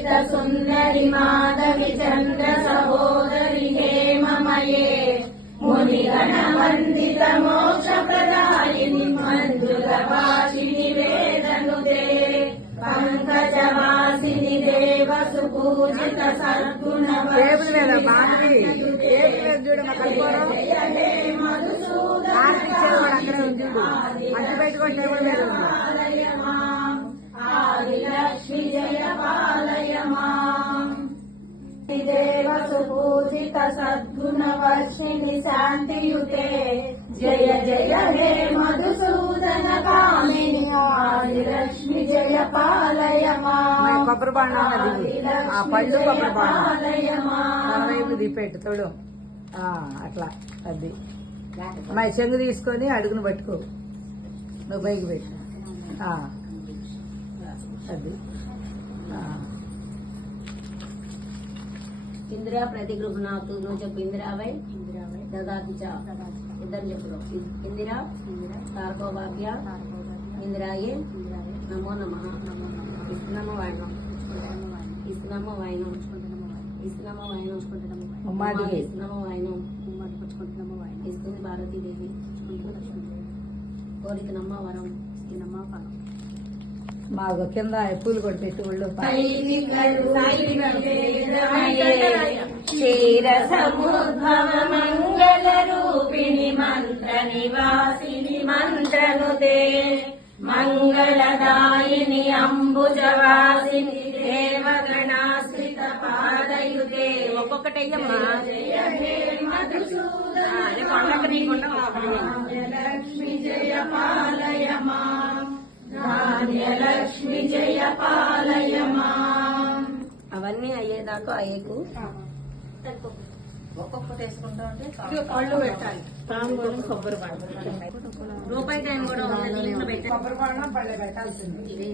ललित सुंदरि माधवी चंद्र सहोदरि हेममये मुनिगण वंदित मोक्ष प्रदायिनि मंजुल भाषिनि वेदनुते पंकजवासिनि देव सुपूजित सद्गुण आदिलक्ष्मी जय पालय माम् देव सुपूजित सद्गुण वर्षिणि शान्तियुते जय जय हे मधुसूदन कामिनि आदिलक्ष्मी जय पालय माम् पालय माम् పెట్టు అట్లా అది మా చెంగు తీసుకొని అడుగును పట్టుకో నువ్వు పైకి పెట్టు అది इंदिरा प्रतिगृहनाथ नो जब इंदिरा वै ददाति च इधर जब इंदिरा तारको वाक्या इंदिराये नमो नमः इस्नमो वायनो इस्नमो वायनो इस्नमो वायनो इस्नमो वायनो इस्तुनि भारती देवी कोरित नम्मा वरम नम्मा फलम మాకు కింద పూలు కూడా పెట్టి ఒళ్ళు క్షీర సముద్భవ మంగళ రూపిణి మంత్ర నివాసిని మంత్రనుతే మంగళదాయిని అంబుజవాసిని దేవగణాశ్రిత పాదయుతే ఒక్కొక్కటయ్యమ్మా లక్ష్మి జయ పాలయ మాం ధాన్యలక్ష్మి జయ పాలయ మాం అవన్నీ అయ్యేదాకా అయ్యేకు ఒక్కొక్కటి వేసుకుంటా ఉంటే కళ్ళు పెట్టాలి కొబ్బరి రూపాయి టైం కూడా కొబ్బరి పళ్ళు పెట్టాల్సింది ఇది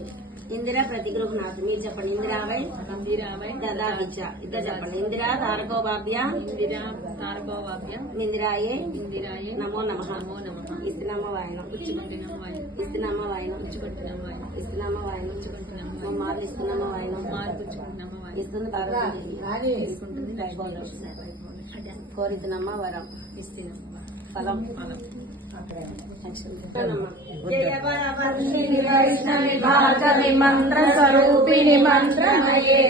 ఇందిరా प्रतिगृहनाथ మీరు చెప్పండి ఇందిరావై దదా విచ ఇద్దరు చెప్పండి ఇందిరా తారకోవాభ్య ఇందిరాయే నమో నమః ఇస్తినమ్మ వాయనం ఇస్తినమ్మ వాయనం ఇస్తినమ్మ వాయనం మార్లు ఇస్తినమ్మ వాయనం ఇస్తుంది కోరితనమ్మ వరం ఫలం వైష్ణవి మంత్ర స్వరూపిణి మంత్రమయే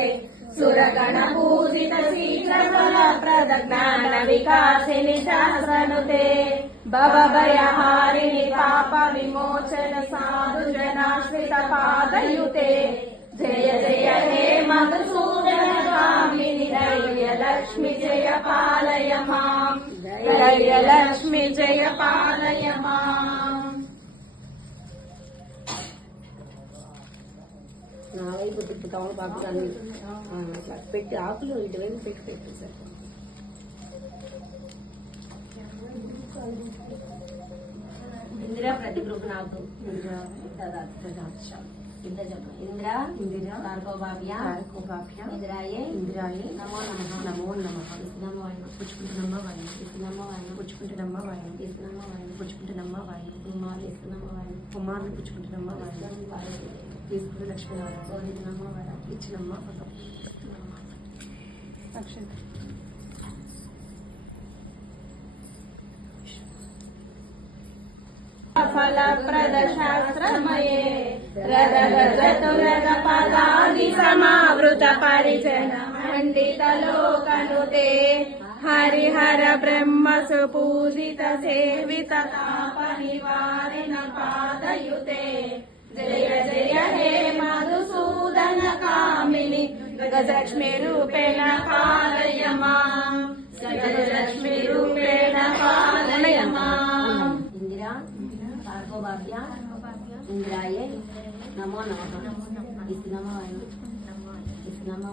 సురగణ పూజిత శీఘ్ర ఫల ప్రద జ్ఞాన వికాసిని శాస్త్రనుతే భవభయహారిణి పాప విమోచన సాధు జనాశ్రిత పాదయుతే జయ జయ హే మధుసూదన కామిని ధైర్యలక్ష్మి జయ పాలయ మాం ధైర్యలక్ష్మి జయ పాలయ మాం నా వైపు తిప్పుతాము పాపుతాను అట్లా పెట్టి ఆకులు ఇటువైపు పెట్టి పెట్టు సార్ ఇందిరా प्रतिगृहनाथ ఇద్దరు చెప్పండి ఇందిరా తారకోవాభ్య ఇందిరాయే నమో నమః ఇస్నమ్మ వాయనం పుచ్చుకుంటున్నమ్మ వాయనం ఇస్నమ్మ వాయనం పుచ్చుకుంటున్నమ్మ వాయనం ఇస్నమ్మ వాయనం పుచ్చుకుంటున్నమ్మ వాయనం కుమారులు ఇస్తున్నమ్మ వాయనం కుమారులు పుచ్చుకుంటున్నమ్మ వాయనం తీసుకుని లక్ష్మీనారాయణ కోరినమ్మ వాయనం ఇచ్చినమ్మ ఫలం ఫలప్రద శాస్త్రమయే రథగతురగ పదాది సమావృత పరిజన మండిత లోకనుతే హరిహర బ్రహ్మ సుపూజిత సేవిత తాప నివారిణ పాదయుతే జయ జయ హే మధుసూదన కామిని గజలక్ష్మి రూపేణ పాలయ మాం గజలక్ష్మి రూపేణ పాలయ మాం ఇందిరా తారకోవాభ్య ఇందిరాయే నమో నమః ఇస్నమ్మ వాయనం ఇస్నమ్మ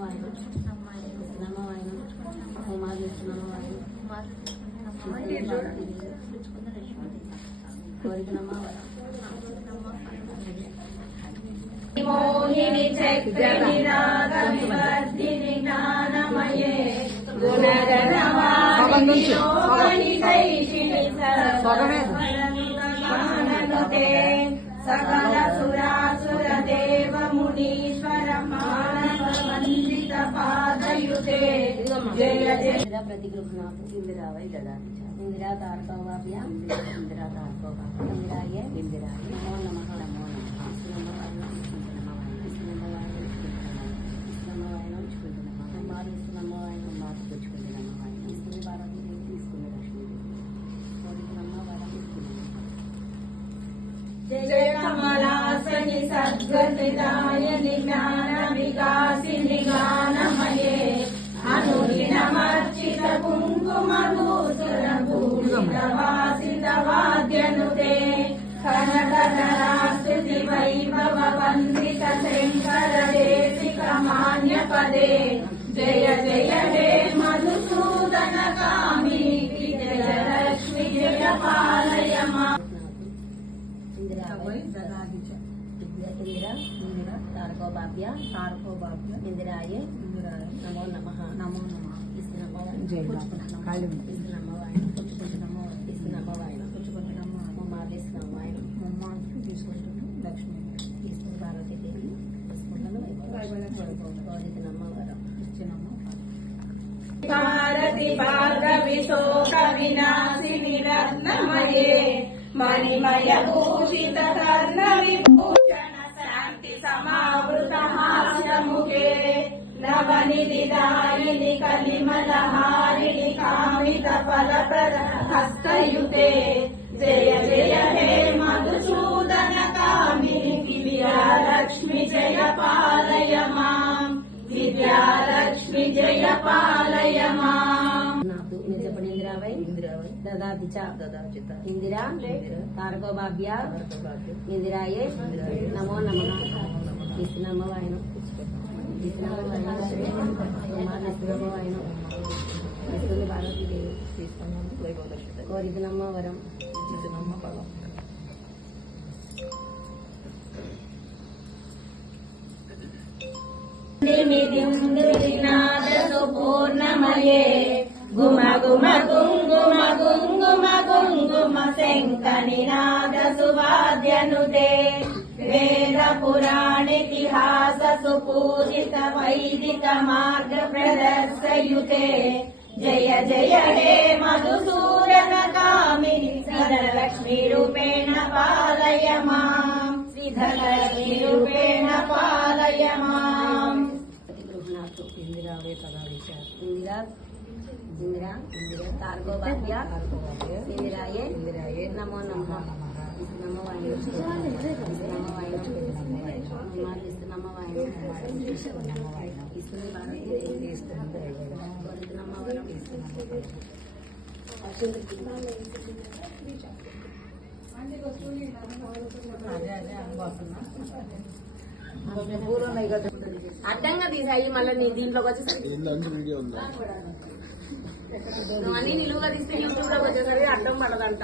వాయనం కుమారులు ఇస్నమ్మ వాయనం కోరికనమ్మ మోహిని చక్రని రాగవివర్ధిని జ్ఞానమయే గుణగణవాణి శైషిణి సర్వనుతే सकल सुरासुर देव मुनीश्वर मानव वंदित హస్తయుతే జయ జయ ఇందిరా ప్రతిగృహనాథు ఇందిరావై దదాతి ఇందిరా తారకోవాభ్య ఇందిరా తారకోవాభ్య ఇందిరాయ ఇందిరాయ నమో నమః నమో నమః జయ కమలాసని సద్గతిదాయని జ్ఞాన వికాసిని గానమయే అనుదినమర్చిత కుంకుమ భూషణ భూషిత వాసిత వాద్యనుతే కనకధరాస్తుతి వైభవ వందిత శంకర దేశిక మాన్య పదే జయ జయ హే మధుసూదన కామి జయ లక్ష్మి జయ పాలయ మా ఇందిరా తారకోవాభ్య ఇందిరాయ నమో నమః నమో నమః ఇస్తున్నమ్మవాయన లక్ష్మి ఈశ్వర పార్వతీదేవి కోరికనమ్మవరం భారతి భార్గవి శోక వినాశిని రత్నమయే మణిమయ భూషిత కర్ణ విభూషణ శాంతి సమావృత హాస్యముఖే నవనిధి దాయిని కలిమల హారిణి కామిత ఫలప్రద హస్తయుతే జయ జయ హే మధుసూదన కామిని విద్యాలక్ష్మి జయ పాలయ మాం విద్యాలక్ష్మి జయ పాలయ మాం నాదు చెప్పండి ఇందిరావై దదాతి చ ఇందిరా తారకోవాభ్య ఇందిరాయ నమో నమః ఇస్తున్నమ్మవాయన ఇస్తున్నమ్మవాయన ఇస్తుంది పార్వతీదేవి కోరికనమ్మవరం పూర్ణమయే గుమ గుమ గుంగుమ గుంగుమ గుంగుమ శంఖ నినాద సువాద్యనుదే వేద పురాణితిహాస సుపూజిత వైదిక మార్గ ప్రదర్శయుతే జయ జయ హే మధుసూదన కామిని ధనలక్ష్మీ రూపేణ పాలయ మాం శ్రీధనలక్ష్మీ రూపేణ పాలయ మాం ఇందిరావే ఇందిరా ఇందిరా తారకోవాభ్య ఇందిరాయ నమో నమః అడ్డంగా తీసాయి మళ్ళీ నీ దీంట్లోకి వచ్చేసరికి నువ్వు అన్ని నిలువుగా తీస్తే యూట్యూబ్ లోకి వచ్చేసరికి అడ్డం పడదంట.